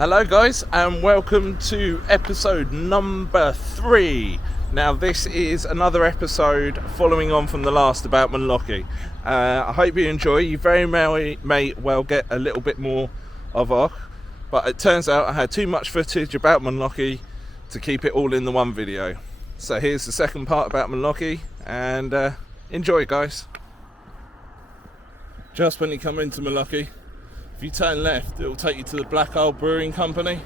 Hello guys, and welcome to episode number 3. Now this is another episode following on from the last about Munlochy. I hope you enjoy. You very may well get a little bit more of off, but it turns out I had too much footage about Munlochy to keep it all in the one video. So here's the second part about Munlochy, and enjoy guys. Just when you come into Munlochy, if you turn left, it will take you to the Black Hole Brewing Company.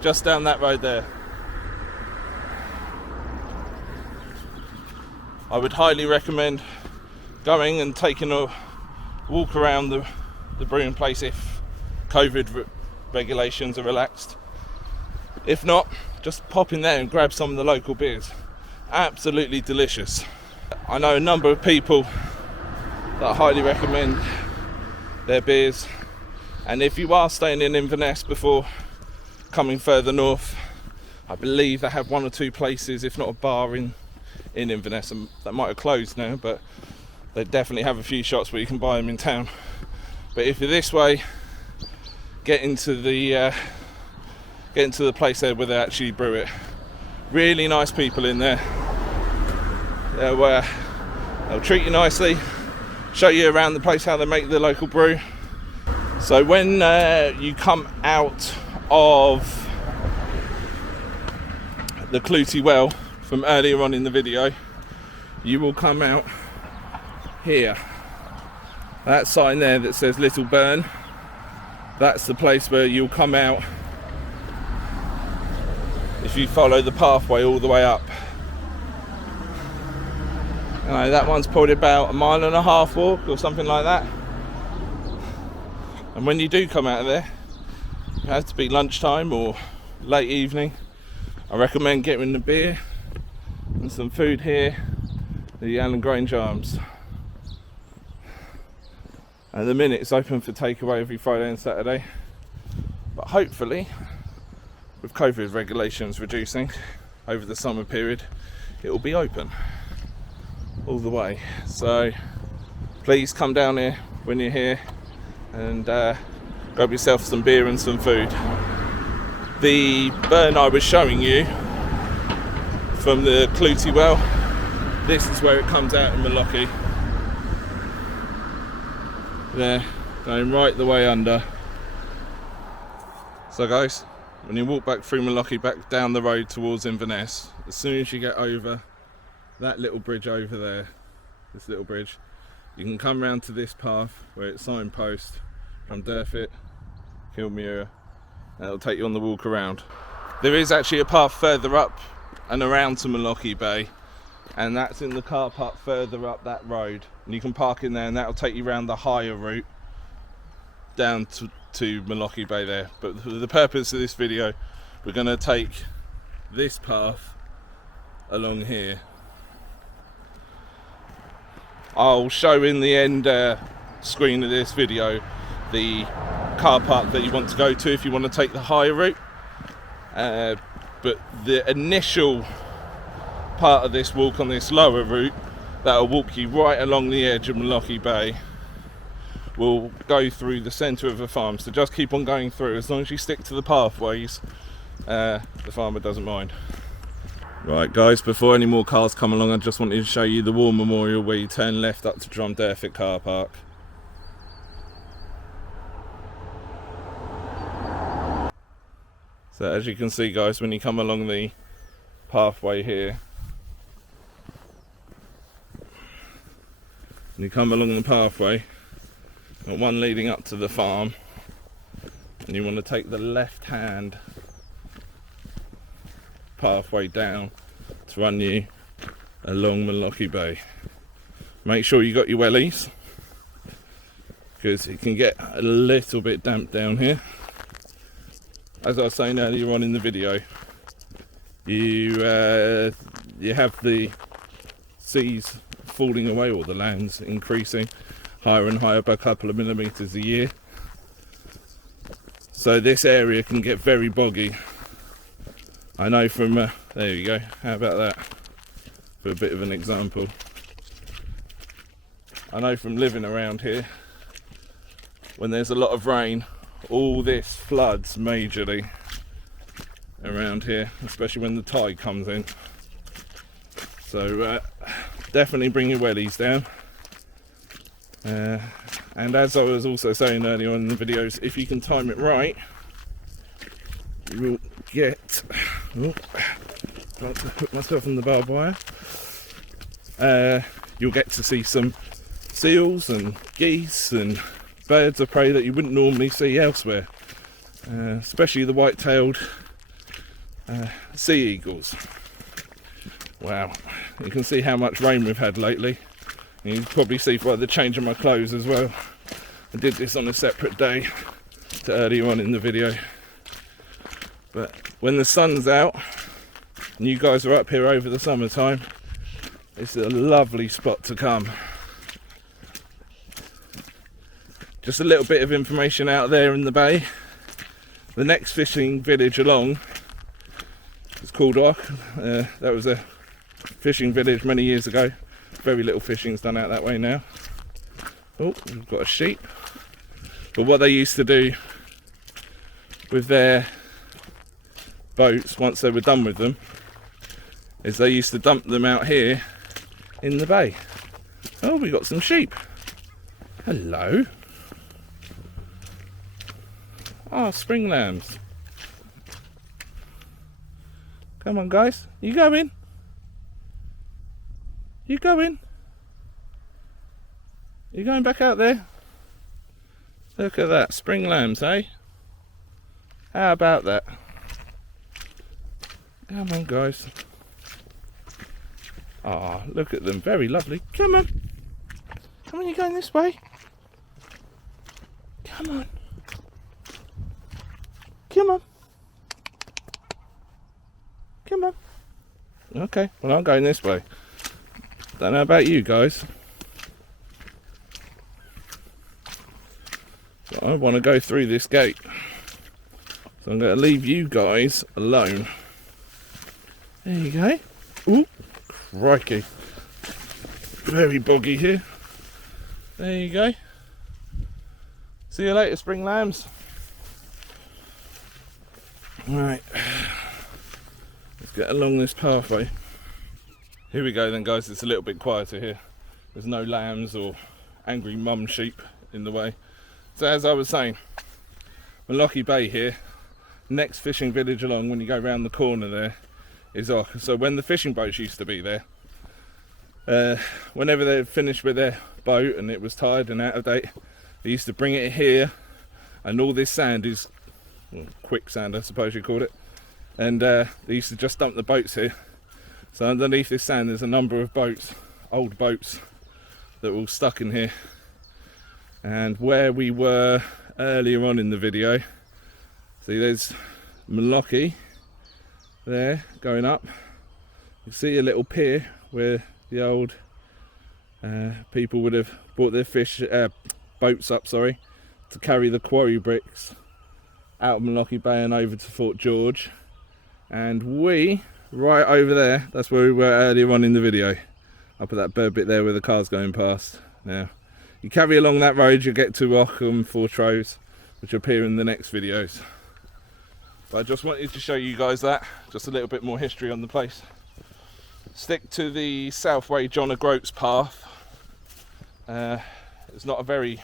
Just down that road there. I would highly recommend going and taking a walk around the brewing place if COVID regulations are relaxed. If not, just pop in there and grab some of the local beers. Absolutely delicious. I know a number of people that I highly recommend their beers, and if you are staying in Inverness before coming further north, I believe they have one or two places, if not a bar in Inverness, and that might have closed now, but they definitely have a few shops where you can buy them in town. But if you're this way, get into the place there where they actually brew it. Really nice people in there. They'll treat you nicely, show you around the place how they make the local brew. So when you come out of the Clooty Well from earlier on in the video, you will come out here. That sign there that says Little Burn, that's the place where you'll come out if you follow the pathway all the way up. That one's probably about a 1.5 mile walk or something like that. And when you do come out of there, it has to be lunchtime or late evening. I recommend getting the beer and some food here, the Allen Grange Arms. At the minute it's open for takeaway every Friday and Saturday, but hopefully with COVID regulations reducing over the summer period, it will be open all the way. So please come down here when you're here and grab yourself some beer and some food. The burn I was showing you from the Clooty Well, this is where it comes out in Munlochy. There, going right the way under. So guys, when you walk back through Munlochy, back down the road towards Inverness, as soon as you get over that little bridge over there, this little bridge, you can come round to this path where it's signpost from Durfit, Kilmuir, and it'll take you on the walk around. There is actually a path further up and around to Munlochy Bay, and that's in the car park further up that road, and you can park in there and that'll take you around the higher route down to Munlochy Bay there. But for the purpose of this video, we're going to take this path along here. I'll show in the end screen of this video the car park that you want to go to if you want to take the higher route, but the initial part of this walk on this lower route that will walk you right along the edge of Munlochy Bay will go through the centre of the farm, so just keep on going through. As long as you stick to the pathways, the farmer doesn't mind. Right guys, before any more cars come along, I just wanted to show you the War Memorial where you turn left up to Drumderfit car park. So as you can see guys, when you come along the pathway here, and you come along the pathway, got one leading up to the farm, and you want to take the left hand pathway down to run you along Munlochy Bay. Make sure you got your wellies, because it can get a little bit damp down here. As I was saying earlier on in the video, you have the seas falling away, or the land's increasing higher and higher by a couple of millimetres a year, so this area can get very boggy. I know from there you go, how about that for a bit of an example. I know from living around here, when there's a lot of rain all this floods majorly around here, especially when the tide comes in. So definitely bring your wellies down. And as I was also saying earlier on in the videos, if you can time it right, you will get... Oh, trying to put myself in the barbed wire. You'll get to see some seals and geese and birds of prey that you wouldn't normally see elsewhere, especially the white-tailed sea eagles. Wow, you can see how much rain we've had lately. You can probably see by the change of my clothes as well. I did this on a separate day to earlier on in the video. But when the sun's out and you guys are up here over the summertime, it's a lovely spot to come. Just a little bit of information out there in the bay. The next fishing village along is called Och. That was a fishing village many years ago. Very little fishing's done out that way now. Oh, we've got a sheep. But what they used to do with their boats, once they were done with them, is they used to dump them out here in the bay. Oh, we got some sheep. Hello. Ah, spring lambs. Come on, guys. You going? You going? You going back out there? Look at that, spring lambs, eh? How about that? Come on, guys. Ah, look at them, very lovely. Come on. Come on, you're going this way. Come on. Come on. Come on. Okay, well, I'm going this way. Don't know about you guys. But I want to go through this gate. So I'm going to leave you guys alone. There you go. Ooh, crikey. Very boggy here. There you go. See you later, spring lambs. Right. Let's get along this pathway. Here we go then, guys. It's a little bit quieter here. There's no lambs or angry mum sheep in the way. So as I was saying, Munlochy Bay here, next fishing village along when you go round the corner there is Och. So when the fishing boats used to be there, whenever they finished with their boat and it was tired and out of date, they used to bring it here, and all this sand is, well, quicksand I suppose you called it, and they used to just dump the boats here. So underneath this sand there's a number of boats, old boats, that were all stuck in here. And where we were earlier on in the video, see there's Munlochy there going up. You see a little pier where the old people would have brought their boats up, to carry the quarry bricks out of Munlochy Bay and over to Fort George. And we, right over there, that's where we were earlier on in the video. Up at that bird bit there where the car's going past. Now, you carry along that road, you'll get to Och and Fortrose, which appear in the next videos. But I just wanted to show you guys that, just a little bit more history on the place. Stick to the Southway John O'Groats path. It's not a very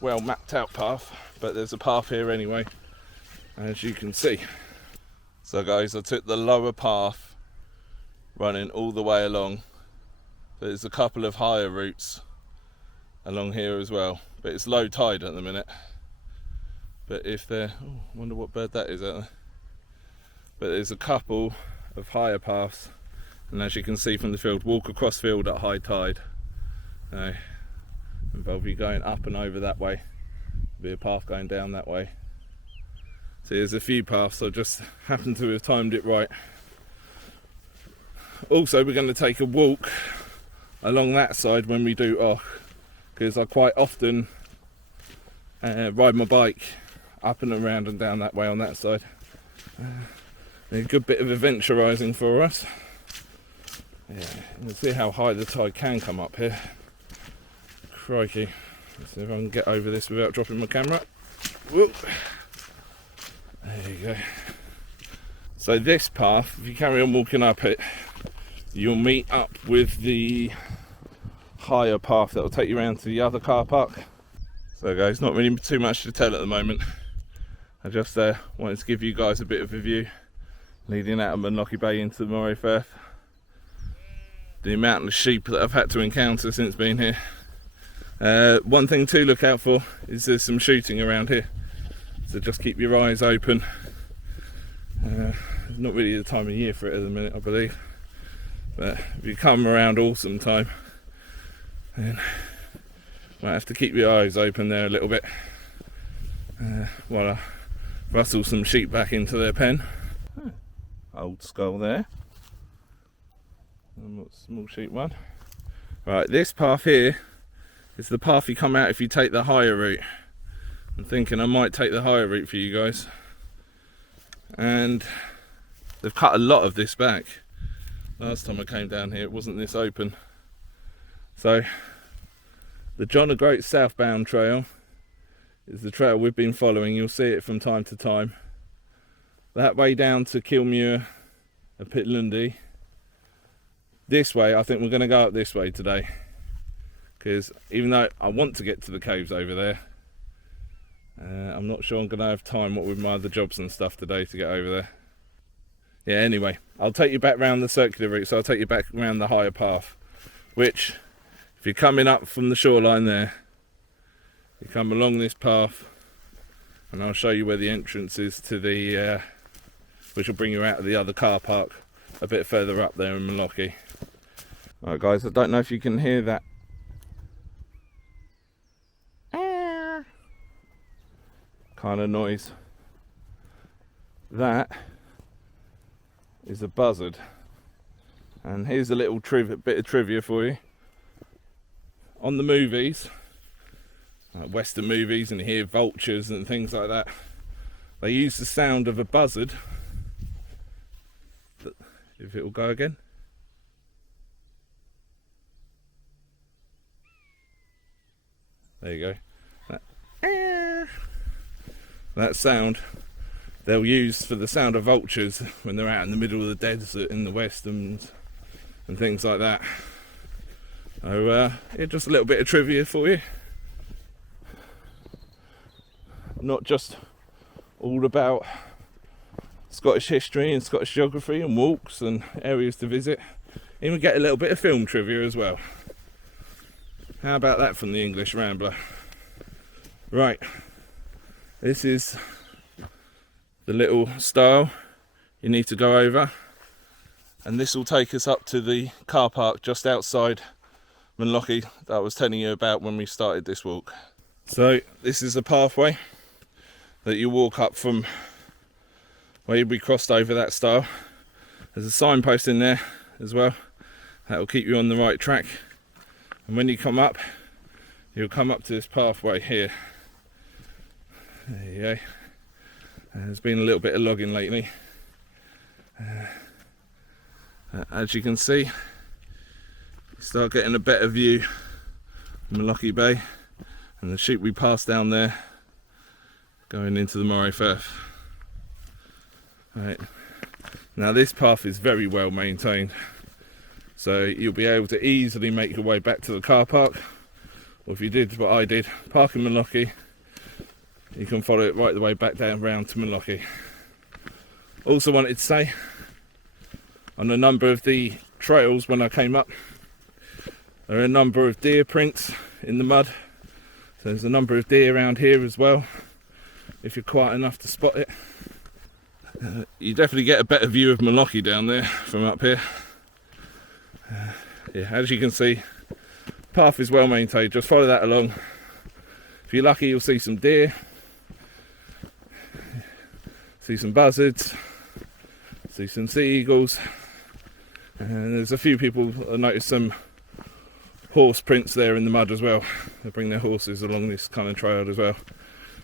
well mapped out path, but there's a path here anyway, as you can see. So guys, I took the lower path running all the way along. There's a couple of higher routes along here as well, but it's low tide at the minute. But if they're, oh, I wonder what bird that is out there. But there's a couple of higher paths, and as you can see from the field, walk across field at high tide. Involve you going up and over that way. There'll be a path going down that way. So there's a few paths, I just happen to have timed it right. Also, we're going to take a walk along that side when we do Och, because I quite often ride my bike up and around and down that way on that side. A good bit of adventurising for us. Yeah, you can see how high the tide can come up here. Crikey. Let's see if I can get over this without dropping my camera. Whoop. There you go. So this path, if you carry on walking up it, you'll meet up with the higher path that will take you around to the other car park. So guys, not really too much to tell at the moment. I just wanted to give you guys a bit of a view leading out of Munlochy Bay into the Moray Firth. The amount of sheep that I've had to encounter since being here. One thing to look out for is there's some shooting around here, so just keep your eyes open. It's not really the time of year for it at the minute, I believe, but if you come around autumn time, then you might have to keep your eyes open there a little bit while I rustle some sheep back into their pen. Old skull there. Small sheep one. Right, this path here is the path you come out if you take the higher route. I'm thinking I might take the higher route for you guys. And they've cut a lot of this back. Last time I came down here it wasn't this open. So the John O'Groats southbound trail is the trail we've been following. You'll see it from time to time. That way down to Kilmuir and Pitlundy. This way, I think we're going to go up this way today, because even though I want to get to the caves over there, I'm not sure I'm going to have time, what with my other jobs and stuff today, to get over there. Yeah, anyway, I'll take you back round the circular route, so I'll take you back round the higher path, which, if you're coming up from the shoreline there, you come along this path, and I'll show you where the entrance is to the, which will bring you out of the other car park a bit further up there in Munlochy. Alright guys, I don't know if you can hear that kind of noise. That is a buzzard. And here's a little bit of trivia for you. On the movies, Western movies, and you hear vultures and things like that, they use the sound of a buzzard. If it will go again. There you go. That sound they'll use for the sound of vultures when they're out in the middle of the desert in the west and things like that. So yeah, just a little bit of trivia for you. Not just all about Scottish history and Scottish geography and walks and areas to visit. Even get a little bit of film trivia as well. How about that from the Anglo Rambler? Right, this is the little stile you need to go over, and this will take us up to the car park just outside Munlochy that I was telling you about when we started this walk. So this is a pathway that you walk up from where we crossed over that stile. There's a signpost in there as well that will keep you on the right track, and when you come up, you'll come up to this pathway here. There you go. There's been a little bit of logging lately. As you can see, you start getting a better view of Munlochy Bay and the sheep we passed down there going into the Moray Firth. Right. Now this path is very well maintained, so you'll be able to easily make your way back to the car park, or if you did what I did, park in Munlochy, you can follow it right the way back down round to Munlochy. Also wanted to say, on a number of the trails when I came up, there are a number of deer prints in the mud, so there's a number of deer around here as well, if you're quiet enough to spot it. You definitely get a better view of Munlochy down there from up here. Yeah, as you can see, path is well maintained, just follow that along. If you're lucky, you'll see some deer, see some buzzards, see some sea eagles, and there's a few people, I noticed some horse prints there in the mud as well. They bring their horses along this kind of trail as well,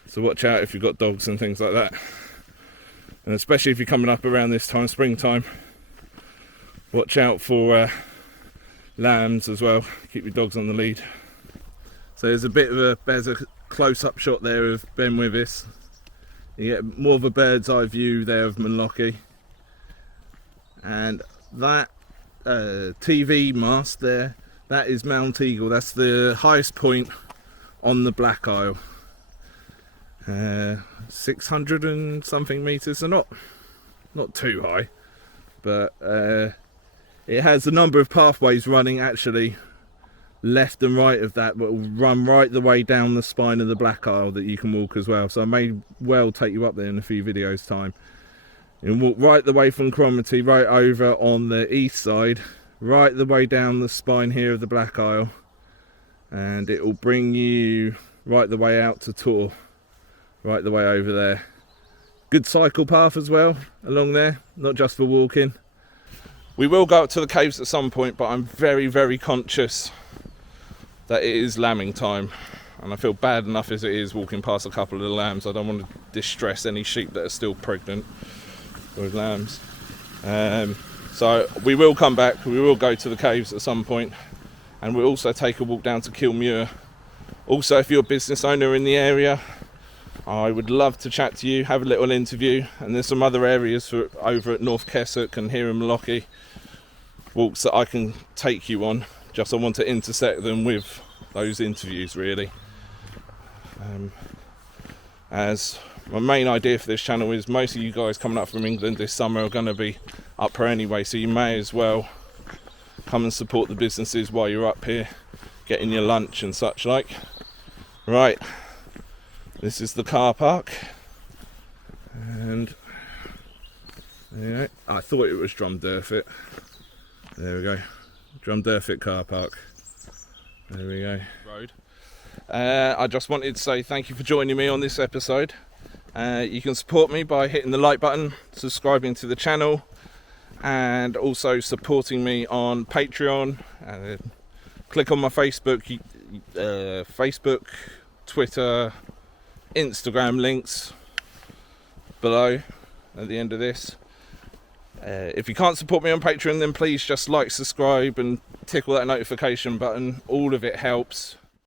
so watch out if you've got dogs and things like that, and especially if you're coming up around this time, springtime, watch out for lambs as well. Keep your dogs on the lead. So there's a bit of a close-up shot there of Ben Withis. You get more of a bird's eye view there of Munlochy. And that TV mast there, that is Mount Eagle. That's the highest point on the Black Isle. 600 and something meters, so not too high, but it has a number of pathways running actually left and right of that, but will run right the way down the spine of the Black Isle that you can walk as well. So I may well take you up there in a few videos time. You can walk right the way from Cromarty, right over on the east side, right the way down the spine here of the Black Isle, and it will bring you right the way out to Tor, right the way over there. Good cycle path as well along there, not just for walking. We will go up to the caves at some point, but I'm very, very conscious that it is lambing time, and I feel bad enough as it is walking past a couple of the lambs. I don't want to distress any sheep that are still pregnant with lambs. So we will come back, we will go to the caves at some point, and we'll also take a walk down to Kilmuir. Also, if you're a business owner in the area, I would love to chat to you, have a little interview. And there's some other areas over at North Keswick and here in Munlochy, walks that I can take you on. Just I want to intersect them with those interviews really. As my main idea for this channel is most of you guys coming up from England this summer are going to be up here anyway, so you may as well come and support the businesses while you're up here getting your lunch and such like. Right, this is the car park, and yeah, I thought it was Drumderfit. There we go, Drumderfit car park. There we go. Road. I just wanted to say thank you for joining me on this episode. You can support me by hitting the like button, subscribing to the channel, and also supporting me on Patreon. Click on my Facebook, Twitter, Instagram links below at the end of this. If you can't support me on Patreon, then please just like, subscribe and tickle that notification button. All of it helps.